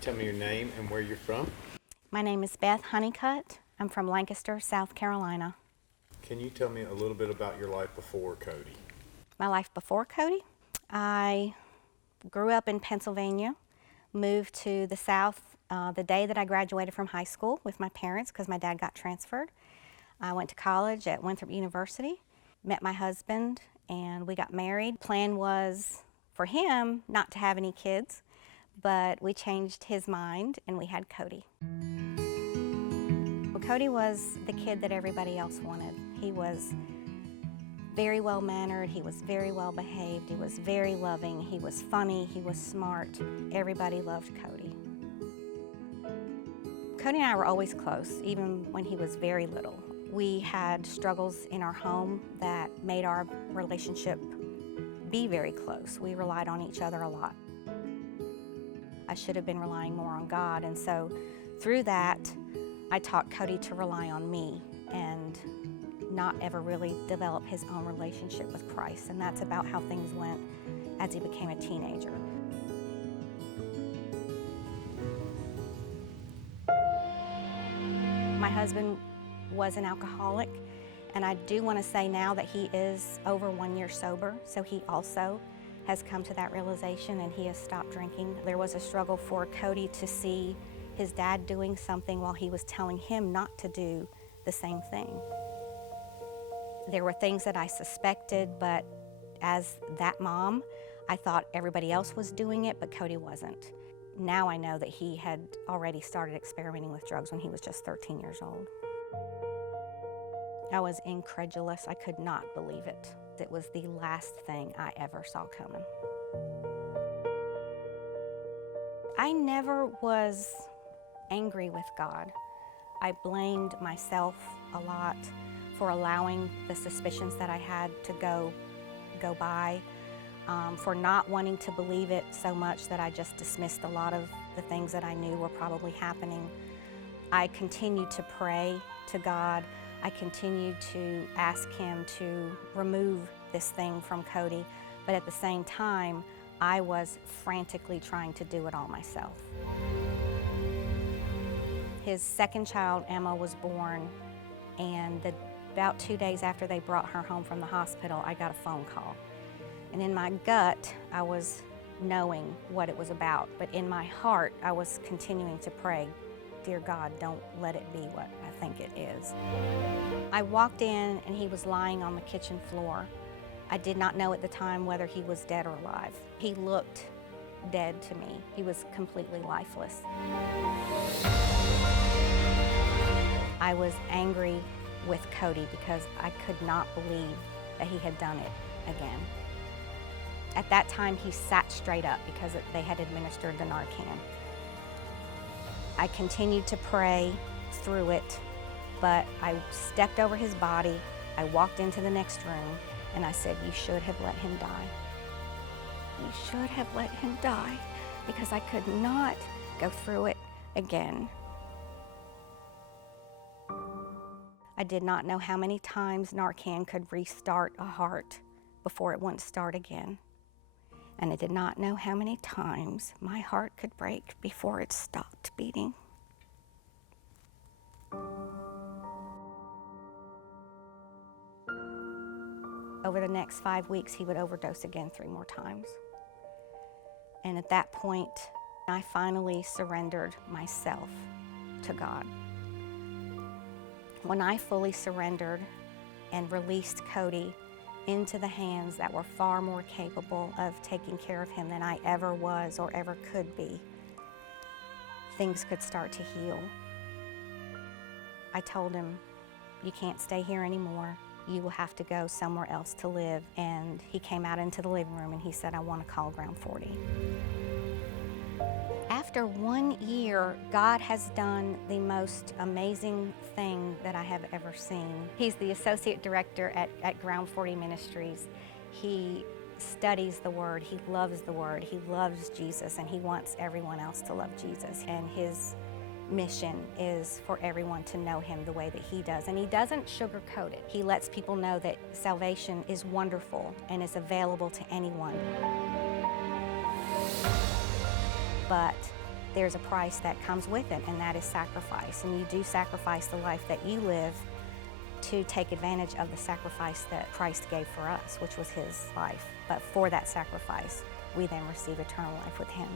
tell me your name and where you're from? My name is Beth Huneycutt. I'm from Lancaster, South Carolina. Can you tell me a little bit about your life before Cody? My life before Cody, I grew up in Pennsylvania, moved to the South the day that I graduated from high school with my parents because my dad got transferred. I went to college at Winthrop University, met my husband, and we got married. Plan was for him not to have any kids, but we changed his mind and we had Cody. Well, Cody was the kid that everybody else wanted. He was very well-mannered, he was very well-behaved, he was very loving, he was funny, he was smart. Everybody loved Cody. Cody and I were always close, even when he was very little. We had struggles in our home that made our relationship be very close. We relied on each other a lot. I should have been relying more on God, and so through that, I taught Cody to rely on me and not ever really develop his own relationship with Christ, and that's about how things went as he became a teenager. My husband was an alcoholic, and I do want to say now that he is over 1 year sober, so he also has come to that realization and he has stopped drinking. There was a struggle for Cody to see his dad doing something while he was telling him not to do the same thing. There were things that I suspected, but as that mom, I thought everybody else was doing it, but Cody wasn't. Now I know that he had already started experimenting with drugs when he was just 13 years old. I was incredulous. I could not believe it. It was the last thing I ever saw coming. I never was angry with God. I blamed myself a lot for allowing the suspicions that I had to go by, for not wanting to believe it so much that I just dismissed a lot of the things that I knew were probably happening. I continued to pray to God. I continued to ask him to remove this thing from Cody, but at the same time, I was frantically trying to do it all myself. His second child, Emma, was born, and about 2 days after they brought her home from the hospital, I got a phone call. And in my gut, I was knowing what it was about, but in my heart, I was continuing to pray, "Dear God, don't let it be what I think it is." I walked in and he was lying on the kitchen floor. I did not know at the time whether he was dead or alive. He looked dead to me. He was completely lifeless. I was angry with Cody because I could not believe that he had done it again. At that time, he sat straight up because they had administered the Narcan. I continued to pray through it, but I stepped over his body, I walked into the next room, and I said, "You should have let him die. You should have let him die," because I could not go through it again. I did not know how many times Narcan could restart a heart before it wouldn't start again. And I did not know how many times my heart could break before it stopped beating. Over the next 5 weeks, he would overdose again 3 more times. And at that point, I finally surrendered myself to God. When I fully surrendered and released Cody into the hands that were far more capable of taking care of him than I ever was or ever could be, things could start to heal. I told him, "You can't stay here anymore. You will have to go somewhere else to live." And he came out into the living room and he said, "I want to call Ground 40. After 1 year, God has done the most amazing thing that I have ever seen. He's the associate director at Ground 40 Ministries. He studies the Word, he loves the Word, he loves Jesus, and he wants everyone else to love Jesus. And his mission is for everyone to know him the way that he does. And he doesn't sugarcoat it. He lets people know that salvation is wonderful and is available to anyone. But there's a price that comes with it, and that is sacrifice. And you do sacrifice the life that you live to take advantage of the sacrifice that Christ gave for us, which was his life. But for that sacrifice, we then receive eternal life with him.